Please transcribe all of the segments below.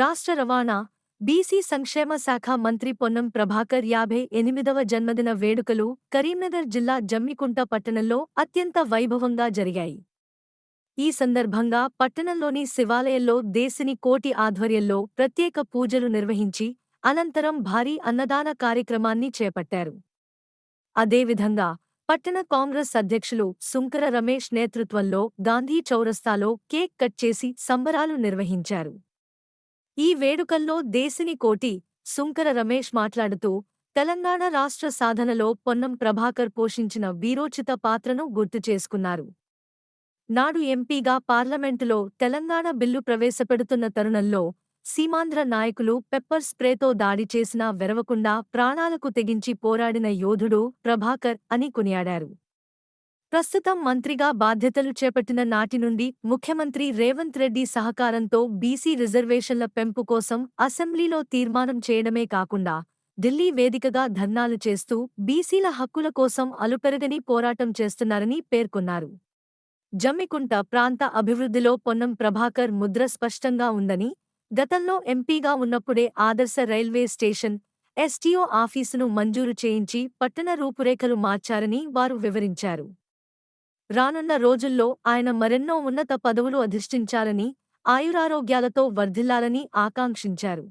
రాష్ట్ర రవాణా, బీసీ సంక్షేమ శాఖ మంత్రి పొన్నం ప్రభాకర్ 58వ జన్మదిన వేడుకలు కరీంనగర్ జిల్లా జమ్మికుంట పట్టణంలో అత్యంత వైభవంగా జరిగాయి. ఈ సందర్భంగా పట్టణంలోని శివాలయంలో దేశిని కోటి ఆధ్వర్యంలో ప్రత్యేక పూజలు నిర్వహించి అనంతరం భారీ అన్నదాన కార్యక్రమాన్ని చేపట్టారు. అదేవిధంగా పట్టణ కాంగ్రెస్ అధ్యక్షులు సుంకర రమేష్ నేతృత్వంలో గాంధీ చౌరస్తాలో కేక్ కట్ చేసి సంబరాలు నిర్వహించారు. ఈ వేడుకల్లో దేశిని కోటి, సుంకర రమేష్ మాట్లాడుతూ తెలంగాణ రాష్ట్ర సాధనలో పొన్నం ప్రభాకర్ పోషించిన వీరోచిత పాత్రను గుర్తు చేసుకున్నారు. నాడు ఎంపీగా పార్లమెంటులో తెలంగాణ బిల్లు ప్రవేశపెడుతున్న తరుణంలో సీమాంధ్ర నాయకులు పెప్పర్ స్ప్రేతో దాడి చేసినా వెరవకుండా ప్రాణాలకు తెగించి పోరాడిన యోధుడు ప్రభాకర్ అని కొనియాడారు. ప్రస్తుతం మంత్రిగా బాధ్యతలు చేపట్టిన నాటి నుండి ముఖ్యమంత్రి రేవంత్ రెడ్డి సహకారంతో బీసీ రిజర్వేషన్ల పెంపు కోసం అసెంబ్లీలో తీర్మానం చేయడమే కాకుండా ఢిల్లీ వేదికగా ధర్నాలు చేస్తూ బీసీల హక్కుల కోసం అలుపెరగని పోరాటం చేస్తున్నారని పేర్కొన్నారు. జమ్మికుంట ప్రాంత అభివృద్ధిలో పొన్నం ప్రభాకర్ ముద్ర స్పష్టంగా ఉందని, గతంలో ఎంపీగా ఉన్నప్పుడే ఆదర్శ రైల్వే స్టేషన్, ఎస్టీఓ ఆఫీసును మంజూరు చేయించి పట్టణ రూపురేఖలు మార్చారని వారు వివరించారు. రానున్న రోజుల్లో ఆయన మరెన్నో ఉన్నత పదవులు అధిష్ఠించాలని, ఆయురారోగ్యాలతో వర్ధిల్లాలని ఆకాంక్షించారు.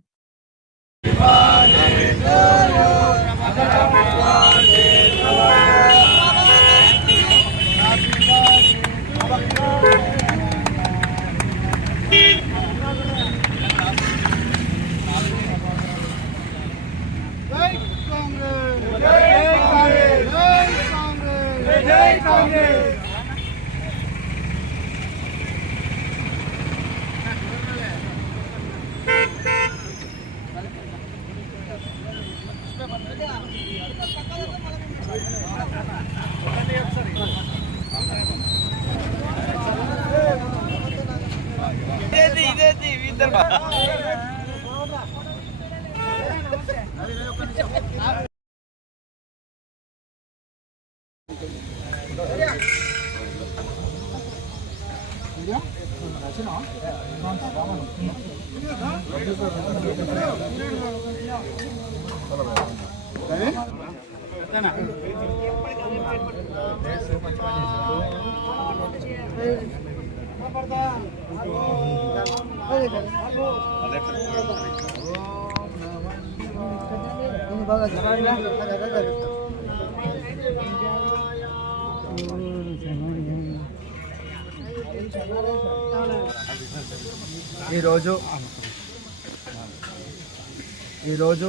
ఈరోజు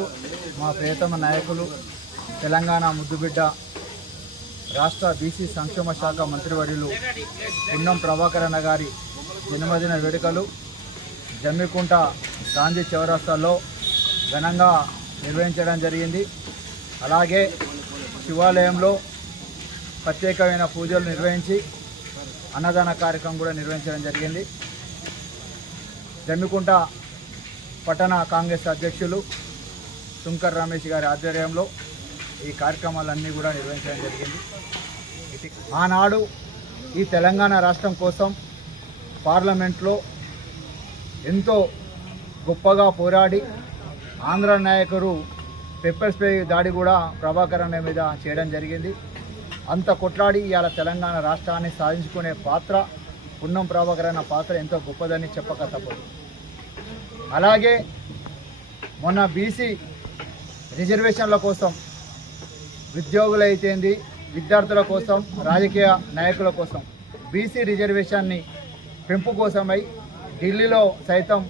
మా ప్రియతమ నాయకులు తెలంగాణ ముద్దుబిడ్డ రాష్ట్ర బీసీ సంక్షేమ శాఖ మంత్రివర్యులు పొన్నం ప్రభాకర్ అన్న గారి జన్మదిన వేడుకలు జమ్మికుంట గాంధీ చౌరస్తాలో ఘనంగా నిర్వహించడం జరిగింది. అలాగే శివాలయంలో ప్రత్యేకమైన పూజలు నిర్వహించి అన్నదాన కార్యక్రమం కూడా నిర్వహించడం జరిగింది. జమ్మికుంట పట్టణ కాంగ్రెస్ అధ్యక్షులు సుంకర్ రమేష్ గారి ఆధ్వర్యంలో ఈ కార్యక్రమాలన్నీ కూడా నిర్వహించడం జరిగింది. ఆనాడు ఈ తెలంగాణ రాష్ట్రం కోసం పార్లమెంట్లో ఎంతో గొప్పగా పోరాడి ఆంధ్ర నాయకుడు పెప్పర్ స్ప్రే దాడి కూడా ప్రభాకర్ అన్న మీద చేయడం జరిగింది. అంత కొట్లాడి ఇవాళ తెలంగాణ రాష్ట్రాన్ని సాధించుకునే పాత్ర పొన్నం ప్రభాకర్ అన్న పాత్ర ఎంతో గొప్పదని చెప్పక తప్పదు. అలాగే మొన్న బీసీ రిజర్వేషన్ల కోసం ఉద్యోగులైతేంది, విద్యార్థుల కోసం, రాజకీయ నాయకుల కోసం బీసీ రిజర్వేషన్ని పెంపు కోసమై ఢిల్లీలో సైతం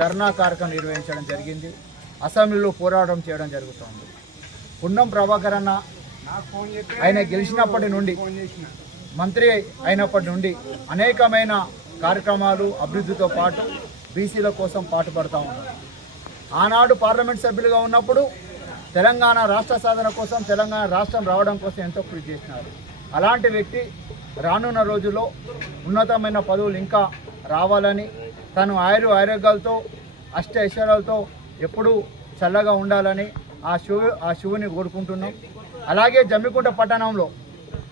ధర్నా కార్యక్రమం నిర్వహించడం జరిగింది. అసెంబ్లీలో పోరాటం చేయడం జరుగుతుంది. పొన్నం ప్రభాకర్ అన్న ఆయన గెలిచినప్పటి నుండి, మంత్రి అయినప్పటి నుండి అనేకమైన కార్యక్రమాలు అభివృద్ధితో పాటు బీసీల కోసం పాటుపడుతూ ఉన్నారు. ఆనాడు పార్లమెంట్ సభ్యులుగా ఉన్నప్పుడు తెలంగాణ రాష్ట్ర సాధన కోసం, తెలంగాణ రాష్ట్రం రావడం కోసం ఎంతో కృషి చేసినారు. అలాంటి వ్యక్తి రానున్న రోజుల్లో ఉన్నతమైన పదవులు ఇంకా రావాలని, తను ఆరోగ్యాలతో అష్టైశ్వర్యాలతో ఎప్పుడూ చల్లగా ఉండాలని ఆ శివుని కోరుకుంటున్నాం. అలాగే జమ్మికుంట పట్టణంలో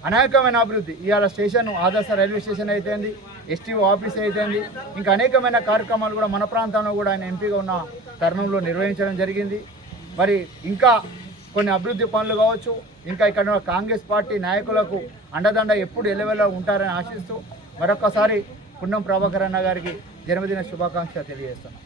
అనేకమైన అభివృద్ధి, ఇవాళ స్టేషన్ ఆదర్శ రైల్వే స్టేషన్ అయితేంది, ఎస్టీఓ ఆఫీస్ అయితేంది, ఇంకా అనేకమైన కార్యక్రమాలు కూడా మన ప్రాంతంలో కూడా ఆయన ఎంపీగా ఉన్న తరుణంలో నిర్వహించడం జరిగింది. మరి ఇంకా కొన్ని అభివృద్ధి పనులు కావచ్చు, ఇంకా ఇక్కడ ఉన్న కాంగ్రెస్ పార్టీ నాయకులకు అండదండ ఎప్పుడు ఎల్లవెల్ల ఉంటారని ఆశిస్తూ మరొకసారి పున్నం ప్రభాకర్ అన్న గారికి జన్మదిన శుభాకాంక్షలు తెలియజేస్తున్నాం.